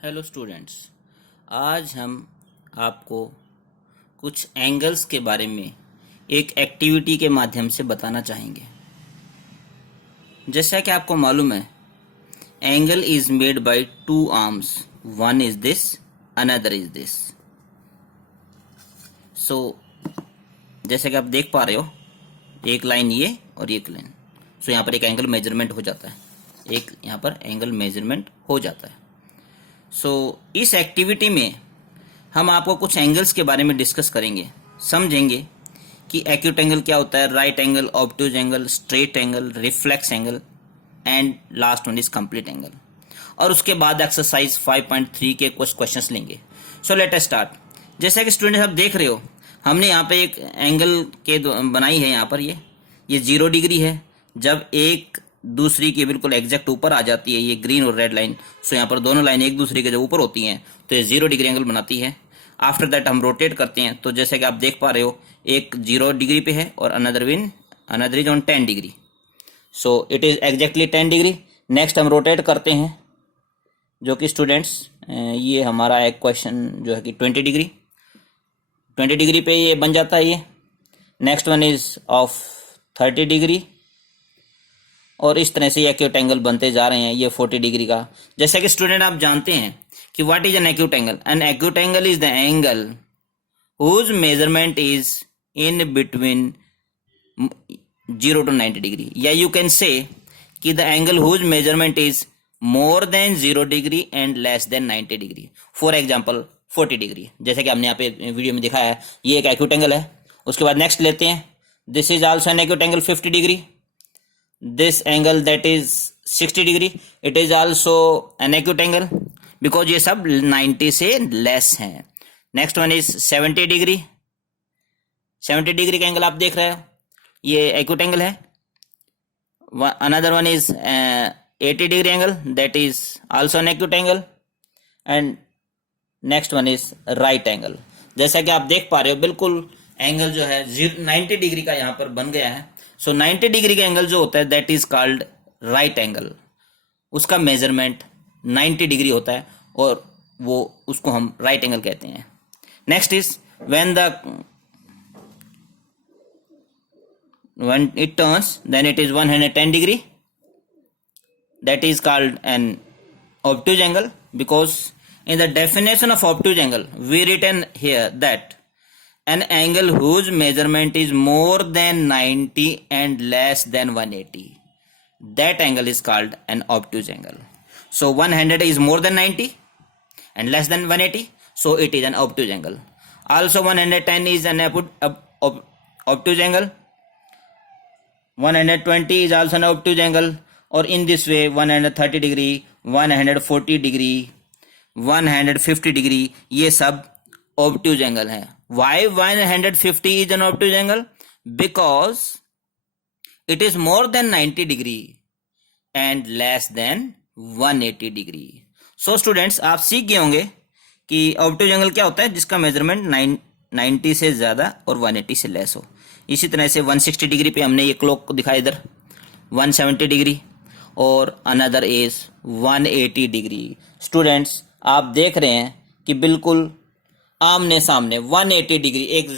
Hello students. आज हम आपको कुछ एंगल्स के बारे में एक एक्टिविटी के माध्यम से बताना चाहेंगे। जैसा कि आपको मालूम है, angle is made by two arms, one is this, another is this. So जैसे कि आप देख पा रहे हो, एक लाइन ये और एक लाइन। सो यहाँ पर एक एंगल मेजरमेंट हो जाता है, एक यहाँ पर एंगल मेजरमेंट हो जाता है। इस एक्टिविटी में हम आपको कुछ एंगल्स के बारे में डिस्कस करेंगे, समझेंगे कि एक्यूट एंगल क्या होता है, right angle, obtuse angle, straight angle, reflex angle and last one is complete angle. और उसके बाद एक्सरसाइज 5.3 के कुछ क्वेश्चंस लेंगे। सो लेट अस स्टार्ट। जैसा कि स्टूडेंट्स आप देख रहे हो, हमने यहाँ पे एक एंगल के बनाई है। यहाँ पर ये 0 डिग्री है। जब एक दूसरी के बिल्कुल एग्जैक्ट ऊपर आ जाती है ये ग्रीन और रेड लाइन, सो यहाँ पर दोनों लाइन एक दूसरे के जब ऊपर होती हैं तो ये 0 डिग्री एंगल बनाती है। आफ्टर दैट हम रोटेट करते हैं, तो जैसे कि आप देख पा रहे हो, एक 0 डिग्री पे है और another is on 10 degree. So it is exactly 10 degree. Next हम रोटेट करते हैं, जो कि स्टूडेंट्स ये हमारा एक क्वेश्चन जो है कि 20 डिग्री पे ये बन जाता है ये। Next one is of 30 degree और इस तरह से ये एक्यूट एंगल बनते जा रहे हैं। ये 40 डिग्री का। जैसा कि स्टूडेंट आप जानते हैं कि what is an acute angle. An acute angle is the angle whose measurement is in between 0 to 90 degree, या यू कैन से कि the angle whose measurement is more than 0 degree and less than 90 degree. For example 40 degree, जैसे कि हमने यहाँ पे video में दिखाया है, ये एक एक्यूट एंगल है। उसके बाद नेक्स्ट लेते हैं, this is also an acute angle 50 degree. This angle that is 60 degree, it is also an acute angle because ये सब 90 से लेस हैं। Next one is 70 degree. 70 degree का एंगल आप देख रहे हो, ये एक्यूट एंगल है। Another one is 80 degree angle, that is also an acute angle. And next one is right angle. जैसा कि आप देख पा रहे हो, बिल्कुल एंगल जो है 90 डिग्री का यहाँ पर बन गया है। सो 90 डिग्री का एंगल जो होता है that is called right angle. उसका मेजरमेंट 90 डिग्री होता है और वो उसको हम राइट एंगल कहते हैं। Next is when it turns then it is 110 degree, that is called an obtuse angle because in the definition of obtuse angle we written here that an angle whose measurement is more than 90 and less than 180, that angle is called an obtuse angle. So 100 is more than 90 and less than 180, so it is an obtuse angle. Also 110 is an obtuse angle. 120 is also an obtuse angle. Or in this way 130 degree, 140 degree, 150 degree, ये सब obtuse angle है। Why 150 is an obtuse angle? Because it is more than 90 degree and less than 180 degree. So students, आप सीख गए होंगे कि obtuse angle क्या होता है, जिसका मेजरमेंट 90 से ज्यादा और 180 से लेस हो। इसी तरह से 160 डिग्री पे हमने ये क्लॉक को दिखाया इधर, 170 डिग्री और अनदर इज 180 डिग्री। स्टूडेंट्स आप देख रहे हैं कि बिल्कुल आमने सामने 180 डिग्री, एक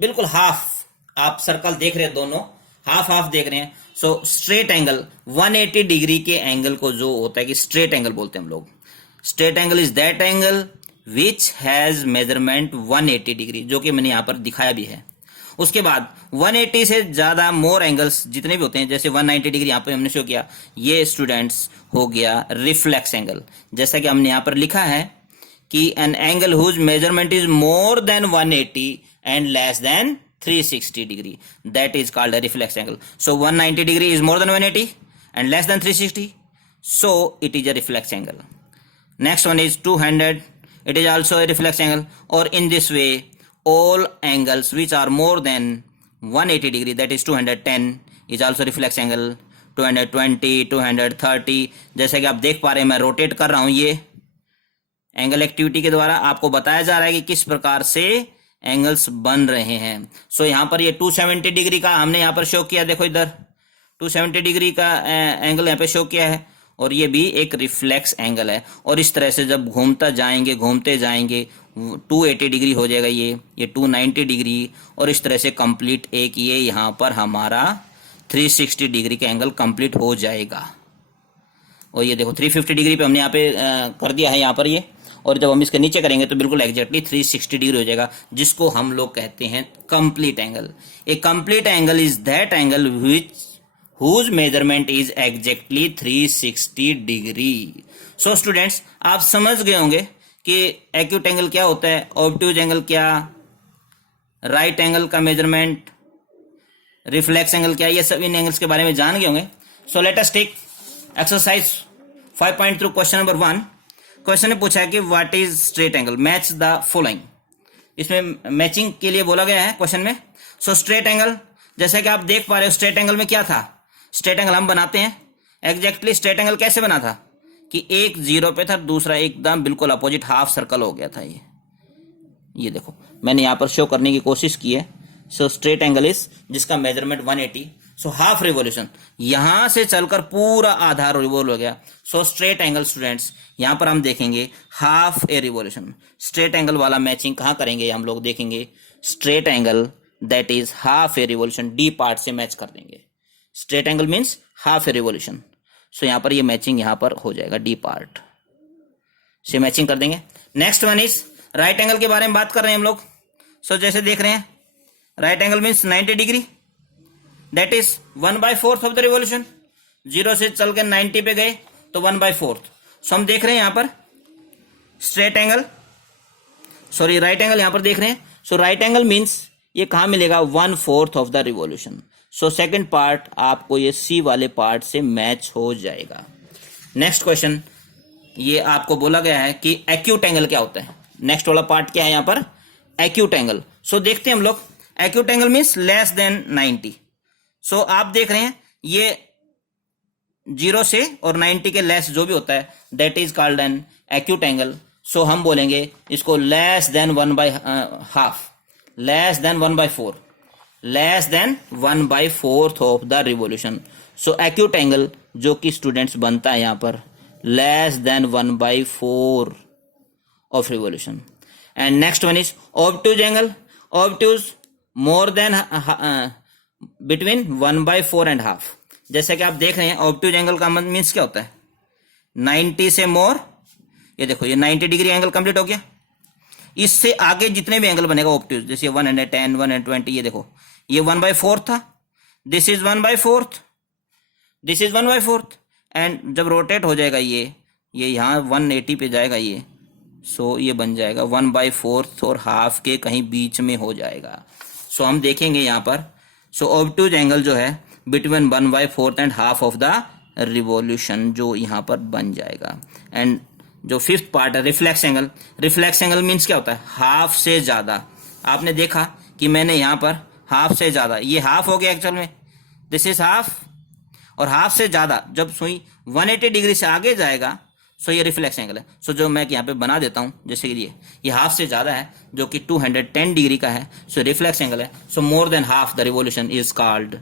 बिल्कुल हाफ आप सर्कल देख रहे हैं, दोनों हाफ देख रहे हैं। सो स्ट्रेट एंगल 180 डिग्री के एंगल को जो होता है कि स्ट्रेट एंगल बोलते हैं हम लोग। Straight angle is that angle which has measurement 180 degree, जो कि मैंने यहां पर दिखाया भी है। उसके बाद 180 से ज्यादा मोर एंगल्स जितने भी होते हैं, जैसे 190 डिग्री यहाँ पे हमने शो किया, ये स्टूडेंट्स हो गया रिफ्लेक्स एंगल। जैसा कि हमने यहाँ पर लिखा है कि an angle whose measurement is more than 180 and less than 360 degree, that is called a reflex angle. So 190 degree is more than 180 and less than 360, so it is a reflex angle. Next one is 200, it is also a reflex angle. Or in this way all angles which are more than 180 degree, that is 210, is also reflex angle. 220, 230, जैसे कि आप देख पा रहे हैं मैं rotate कर रहा हूं, ये एंगल एक्टिविटी के द्वारा आपको बताया जा रहा है कि किस प्रकार से एंगल्स बन रहे हैं। सो यहाँ पर ये 270 डिग्री का हमने यहाँ पर शो किया, देखो इधर 270 डिग्री का एंगल यहाँ पे शो किया है। और ये भी एक रिफ्लेक्स एंगल है। और इस तरह से जब घूमते जाएंगे 280 डिग्री हो जाएगा ये 290 डिग्री, और इस तरह से कंप्लीट एक ये यहाँ पर हमारा 360 डिग्री का एंगल कंप्लीट हो जाएगा। और ये देखो 350 डिग्री पे हमने यहाँ पे कर दिया है यहाँ पर ये, और जब हम इसके नीचे करेंगे तो बिल्कुल एग्जैक्टली 360 डिग्री हो जाएगा, जिसको हम लोग कहते हैं complete angle. A complete angle is that angle whose measurement is exactly 360 degree. So students, आप समझ गए होंगे कि एक्यूट एंगल क्या होता है, ऑब्ट्यूज एंगल क्या, राइट एंगल का मेजरमेंट, रिफ्लेक्स एंगल क्या, ये सब इन एंगल्स के बारे में जान गए होंगे। So let us take exercise 5.3 question number 1। Question में पूछा है कि what is straight angle, match the following. इसमें मैचिंग के लिए बोला गया है क्वेश्चन में। सो स्ट्रेट एंगल, जैसा कि आप देख पा रहे हो, स्ट्रेट एंगल में क्या था, स्ट्रेट एंगल हम बनाते हैं एग्जैक्टली। स्ट्रेट एंगल कैसे बना था कि एक 0 पे था, दूसरा एकदम बिल्कुल अपोजिट हाफ सर्कल हो गया था। ये देखो मैंने यहां पर शो करने की कोशिश की है। सो स्ट्रेट एंगल इज, जिसका मेजरमेंट 180, सो हाफ रिवोल्यूशन, यहां से चलकर पूरा आधा रिवोल्व हो गया। सो स्ट्रेट एंगल स्टूडेंट्स, यहां पर हम देखेंगे half a revolution. Straight angle वाला मैचिंग कहां करेंगे, हम लोग देखेंगे straight angle that is half a revolution, D part से मैच कर देंगे। Straight angle means half a revolution. सो यहां पर ये मैचिंग यहां पर हो जाएगा, डी पार्ट से मैचिंग कर देंगे। Next one is right angle के बारे में बात कर रहे हैं हम लोग। सो जैसे देख रहे हैं, right angle means 90 degree, that is 1/4 of the revolution. 0 से चल के 90 पे गए तो 1/4। सो हम देख रहे हैं यहां पर straight angle, sorry right angle यहां पर देख रहे हैं। सो राइट एंगल मीन्स ये कहां मिलेगा, 1/4 of the revolution. So second part आपको ये सी वाले पार्ट से मैच हो जाएगा। नेक्स्ट क्वेश्चन, ये आपको बोला गया है कि एक्यूट एंगल क्या होता है। नेक्स्ट वाला पार्ट क्या है यहां पर, एक्यूट एंगल। सो देखते हैं हम लोग, acute angle means less than 90। सो आप देख रहे हैं ये 0 से और 90 के लेस जो भी होता है, that is called an acute angle. So हम बोलेंगे इसको less than 1/2, less than 1/4, less than 1/4 of the revolution. So acute angle जो कि स्टूडेंट्स बनता है यहां पर less than 1/4 of revolution. And next one is obtuse angle. Obtuse more than between 1/4 and half. जैसे कि आप देख रहे हैं ऑब्ट्यूज एंगल का मीन्स क्या होता है, 90 से मोर। ये देखो ये 90 डिग्री एंगल कंप्लीट हो गया। इससे आगे जितने भी एंगल बनेगा ऑब्ट्यूज, जैसे 110, 120, ये देखो ये 1/4 था, this is 1/4, this is 1/4। And जब रोटेट हो जाएगा ये यहाँ 180 पे जाएगा ये, सो ये बन जाएगा 1/4 और हाफ के कहीं बीच में हो जाएगा। सो हम देखेंगे यहाँ पर, सो ऑब्ट्यूज एंगल जो है between 1/4 and half of the revolution जो यहाँ पर बन जाएगा। एंड जो फिफ्थ पार्ट है reflex angle. Reflex angle means क्या होता है, हाफ से ज्यादा। आपने देखा कि मैंने यहाँ पर हाफ से ज्यादा, ये हाफ हो गया एक्चुअल में, दिस इज हाफ, और हाफ से ज्यादा जब सुई 180 डिग्री से आगे जाएगा, सो ये रिफ्लेक्स एंगल है। सो जो मैं यहाँ पे बना देता हूँ, जैसे कि ये हाफ से ज्यादा है जो कि 210 डिग्री का है, सो रिफ्लेक्स एंगल है। So more than half the revolution is called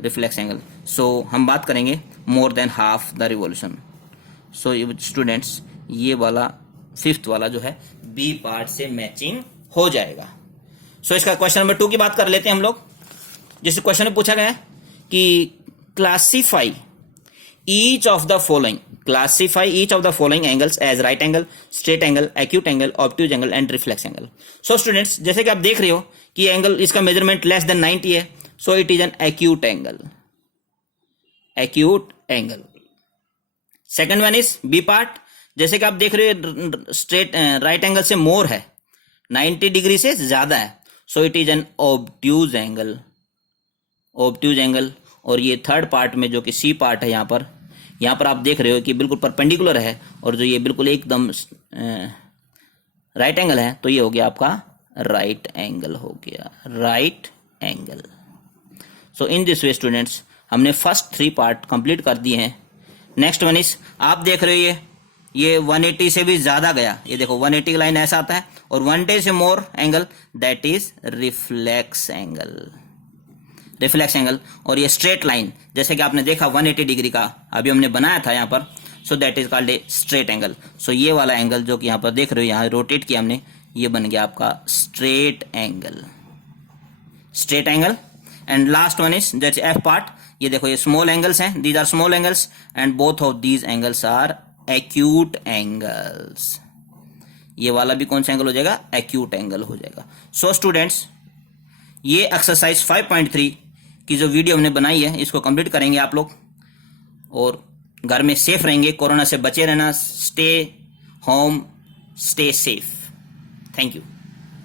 reflex angle. So हम बात करेंगे more than half the revolution. So students ये वाला फिफ्थ वाला जो है बी पार्ट से मैचिंग हो जाएगा। सो इसका क्वेश्चन नंबर 2 की बात कर लेते हैं हम लोग। जिस क्वेश्चन में पूछा गया है कि classify each of the following, classify each of the following angles as right angle, straight angle, acute angle, obtuse angle and reflex angle. So students जैसे कि आप देख रहे हो कि एंगल इसका मेजरमेंट लेस देन 90 है, so it is an acute angle, acute angle. Second one is B part. जैसे कि आप देख रहे हो स्ट्रेट राइट एंगल से मोर है, 90 डिग्री से ज्यादा है, so it is N obtuse angle, obtuse angle. और ये थर्ड पार्ट में जो कि सी पार्ट है, यहाँ पर आप देख रहे हो कि बिल्कुल परपेंडिकुलर है, और जो ये बिल्कुल एकदम राइट एंगल है, तो ये हो गया आपका राइट एंगल हो गया, right angle. So in this way students हमने फर्स्ट 3 पार्ट कंप्लीट कर दिए हैं। नेक्स्ट वन इज, आप देख रहे हो ये 180 से भी ज्यादा गया, ये देखो 180 की लाइन ऐसा आता है, और 180 से more angle that is reflex angle. Reflex angle, और ये स्ट्रेट लाइन जैसे कि आपने देखा 180 डिग्री का अभी हमने बनाया था यहाँ पर, so that is called a straight angle. So ये वाला एंगल जो कि यहाँ पर देख रहे हो, यहाँ रोटेट किया हमने, ये बन गया आपका straight angle, straight angle. And last one is that F part, ये देखो ये स्मॉल एंगल्स हैं, these are small angles and both of these angles are acute angles. ये वाला भी कौन सा एंगल हो जाएगा, एक्यूट एंगल हो जाएगा। सो स्टूडेंट्स, ये एक्सरसाइज 5.3 की जो वीडियो हमने बनाई है इसको कंप्लीट करेंगे आप लोग, और घर में सेफ रहेंगे, कोरोना से बचे रहना, stay home, stay safe. Thank you.